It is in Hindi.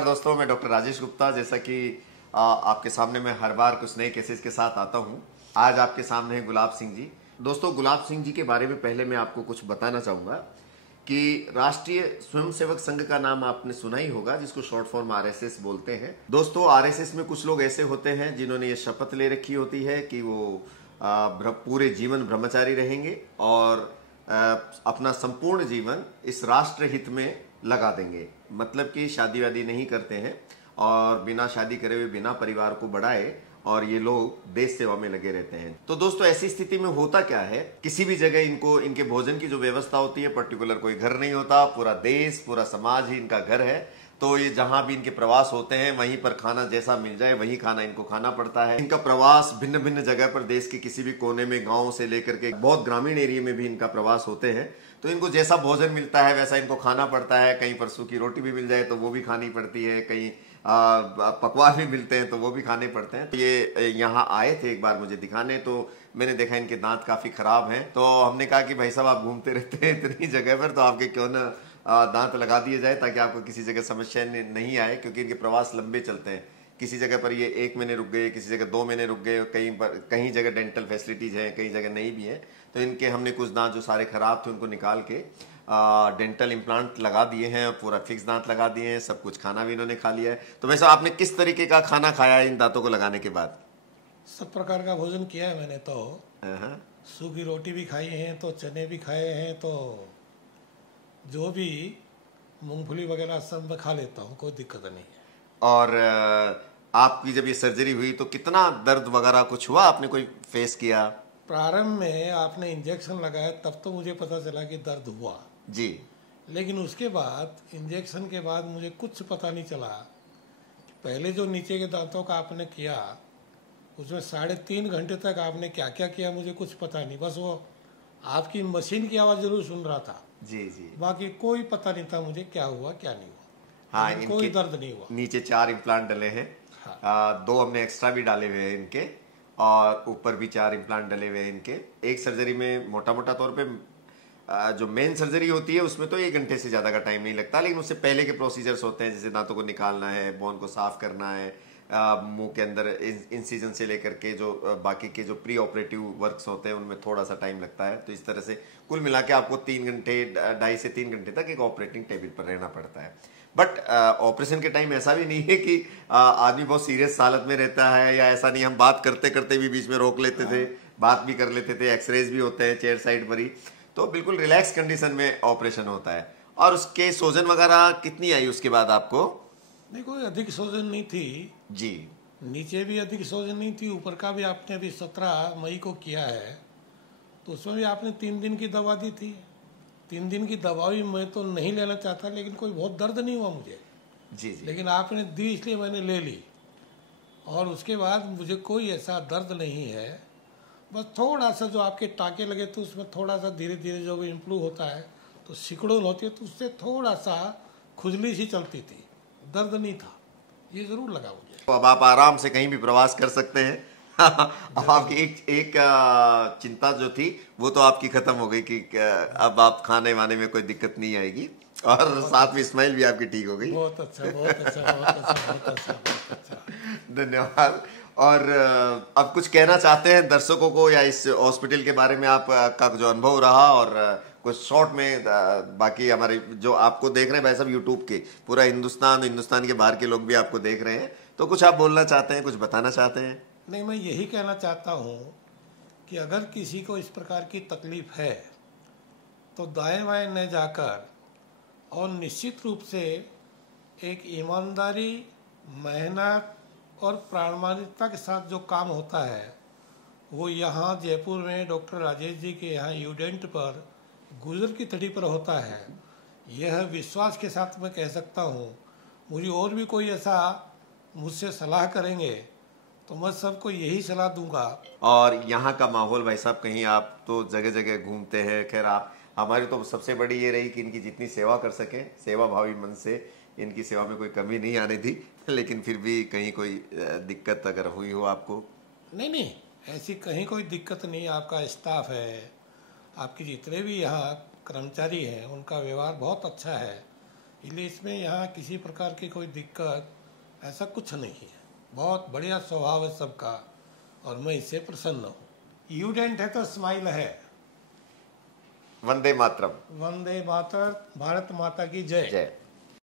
नमस्कार दोस्तों, मैं डॉक्टर राजेश गुप्ता। जैसा कि आपके सामने मैं हर बार कुछ नए केसेस के साथ आता हूं। आज आपके सामने है गुलाब सिंह जी। दोस्तों, गुलाब सिंह जी के बारे में पहले मैं आपको कुछ बताना चाहूंगा कि राष्ट्रीय स्वयंसेवक संघ का नाम आपने सुना ही होगा, जिसको शॉर्ट फॉर्म आरएसएस बोलते हैं। दोस्तों, आरएसएस में कुछ लोग ऐसे होते हैं जिन्होंने ये शपथ ले रखी होती है कि वो पूरे जीवन ब्रह्मचारी रहेंगे और अपना संपूर्ण जीवन इस राष्ट्र हित में लगा देंगे। मतलब कि शादी वादी नहीं करते हैं और बिना शादी करे हुए बिना परिवार को बढ़ाए और ये लोग देश सेवा में लगे रहते हैं। तो दोस्तों, ऐसी स्थिति में होता क्या है, किसी भी जगह इनको इनके भोजन की जो व्यवस्था होती है, पर्टिकुलर कोई घर नहीं होता, पूरा देश पूरा समाज ही इनका घर है। तो ये जहां भी इनके प्रवास होते हैं वहीं पर खाना जैसा मिल जाए वही खाना इनको खाना पड़ता है। इनका प्रवास भिन्न भिन्न जगह पर देश के किसी भी कोने में, गांव से लेकर के बहुत ग्रामीण एरिया में भी इनका प्रवास होते हैं। तो इनको जैसा भोजन मिलता है वैसा इनको खाना पड़ता है। कहीं पर सूखी रोटी भी मिल जाए तो वो भी खानी पड़ती है, कहीं पकवान भी मिलते हैं तो वो भी खाने पड़ते हैं। तो ये यहाँ आए थे एक बार मुझे दिखाने, तो मैंने देखा इनके दांत काफी खराब हैं। तो हमने कहा कि भाई साहब, आप घूमते रहते हैं इतनी जगह पर, तो आपके क्यों ना दांत लगा दिए जाए ताकि आपको किसी जगह समस्या नहीं आए, क्योंकि इनके प्रवास लंबे चलते हैं। किसी जगह पर ये 1 महीने रुक गए, किसी जगह 2 महीने रुक गए, कहीं जगह डेंटल फैसिलिटीज है, कहीं जगह नहीं भी है। तो इनके हमने कुछ दांत जो सारे खराब थे उनको निकाल के डेंटल इम्प्लांट लगा दिए हैं, पूरा फिक्स दांत लगा दिए हैं, सब कुछ खाना भी इन्होंने खा लिया है। तो वैसे आपने किस तरीके का खाना खाया है इन दांतों को लगाने के बाद? सब प्रकार का भोजन किया है मैंने तो। सूखी रोटी भी खाई है, तो चने भी खाए हैं, तो जो भी मूंगफली वगैरह सब मैं खा लेता हूँ, कोई दिक्कत नहीं है। और आपकी जब ये सर्जरी हुई तो कितना दर्द वगैरह कुछ हुआ, आपने कोई फेस किया? प्रारंभ में आपने इंजेक्शन लगाया तब तो मुझे पता चला कि दर्द हुआ जी, लेकिन उसके बाद इंजेक्शन के बाद मुझे कुछ पता नहीं चला। पहले जो नीचे के दांतों का आपने किया उसमें 3.5 घंटे तक आपने क्या क्या किया मुझे कुछ पता नहीं। बस वो आपकी मशीन की आवाज़ जरूर सुन रहा था जी जी। बाकी कोई पता नहीं था मुझे क्या हुआ क्या नहीं हुआ। हाँ, कोई दर्द नहीं हुआ। नीचे 4 इम्प्लांट डले हैं। हाँ। 2 हमने एक्स्ट्रा भी डाले हुए हैं इनके, और ऊपर भी 4 इम्प्लांट डले हुए हैं इनके। एक सर्जरी में मोटा मोटा तौर पे जो मेन सर्जरी होती है उसमें तो 1 घंटे से ज़्यादा का टाइम नहीं लगता, लेकिन उससे पहले के प्रोसीजर्स होते हैं, जैसे दांतों को निकालना है, बोन को साफ करना है, मुंह के अंदर इंसिजन से लेकर के जो बाकी के जो प्री ऑपरेटिव वर्क्स होते हैं उनमें थोड़ा सा टाइम लगता है। तो इस तरह से कुल मिला के आपको 3 घंटे, 2.5 से 3 घंटे तक एक ऑपरेटिंग टेबल पर रहना पड़ता है। बट ऑपरेशन के टाइम ऐसा भी नहीं है कि आदमी बहुत सीरियस हालत में रहता है, या ऐसा नहीं। हम बात करते करते भी बीच में रोक लेते थे, बात भी कर लेते थे, एक्सरेज भी होते हैं चेयर साइड पर ही। तो बिल्कुल रिलैक्स कंडीशन में ऑपरेशन होता है। और उसके सोजन वगैरह कितनी आई उसके बाद आपको? नहीं, कोई अधिक सोजन नहीं थी जी। नीचे भी अधिक सोजन नहीं थी, ऊपर का भी आपने अभी 17 मई को किया है तो उसमें भी आपने 3 दिन की दवा दी थी। 3 दिन की दवा भी मैं तो नहीं लेना चाहता, लेकिन कोई बहुत दर्द नहीं हुआ मुझे। जी जी। लेकिन आपने दी इसलिए मैंने ले ली, और उसके बाद मुझे कोई ऐसा दर्द नहीं है। बस थोड़ा सा जो आपके टाँके लगे तो उसमें थोड़ा सा धीरे धीरे जो भी इम्प्रूव होता है, तो सिकुड़न होती है तो उससे थोड़ा सा खुजली सी चलती थी, दर्द नहीं था, ये जरूर लगा मुझे। तो अब आप आराम से कहीं भी प्रवास कर सकते हैं। अब आपकी एक चिंता जो थी वो तो आपकी खत्म हो गई कि अब आप खाने वाने में कोई दिक्कत नहीं आएगी, और साथ में स्माइल भी आपकी ठीक हो गई। बहुत अच्छा, बहुत अच्छा, बहुत अच्छा, बहुत अच्छा, बहुत अच्छा। धन्यवाद। और अब कुछ कहना चाहते हैं दर्शकों को, या इस हॉस्पिटल के बारे में आपका जो अनुभव रहा, और कुछ शॉर्ट में बाकी हमारे जो आपको देख रहे हैं भाई साहब यूट्यूब के, पूरा हिंदुस्तान के बाहर के लोग भी आपको देख रहे हैं, तो कुछ आप बोलना चाहते हैं, कुछ बताना चाहते हैं? नहीं, मैं यही कहना चाहता हूँ कि अगर किसी को इस प्रकार की तकलीफ है तो दाएं बाएं न जाकर, और निश्चित रूप से एक ईमानदारी, मेहनत और प्रामाणिकता के साथ जो काम होता है वो यहाँ जयपुर में डॉक्टर राजेश जी के यहाँ यूडेंट पर गुजर की तड़ी पर होता है। यह विश्वास के साथ मैं कह सकता हूँ। मुझे और भी कोई ऐसा मुझसे सलाह करेंगे तो मैं सबको यही सलाह दूंगा। और यहाँ का माहौल भाई साहब, कहीं आप तो जगह जगह घूमते हैं, खैर आप, हमारी तो सबसे बड़ी ये रही कि इनकी जितनी सेवा कर सकें, सेवा भावी मन से इनकी सेवा में कोई कमी नहीं आने दी। लेकिन फिर भी कहीं कोई दिक्कत अगर हुई हो आपको? नहीं, ऐसी कहीं कोई दिक्कत नहीं। आपका स्टाफ है, आपके जितने भी यहाँ कर्मचारी हैं, उनका व्यवहार बहुत अच्छा है। इसलिए इसमें यहाँ किसी प्रकार की कोई दिक्कत ऐसा कुछ नहीं है। बहुत बढ़िया स्वभाव है सबका और मैं इससे प्रसन्न हूँ। यूडेंट है तो स्माइल है। वंदे मातरम। वंदे मातर, भारत माता की जय। जय।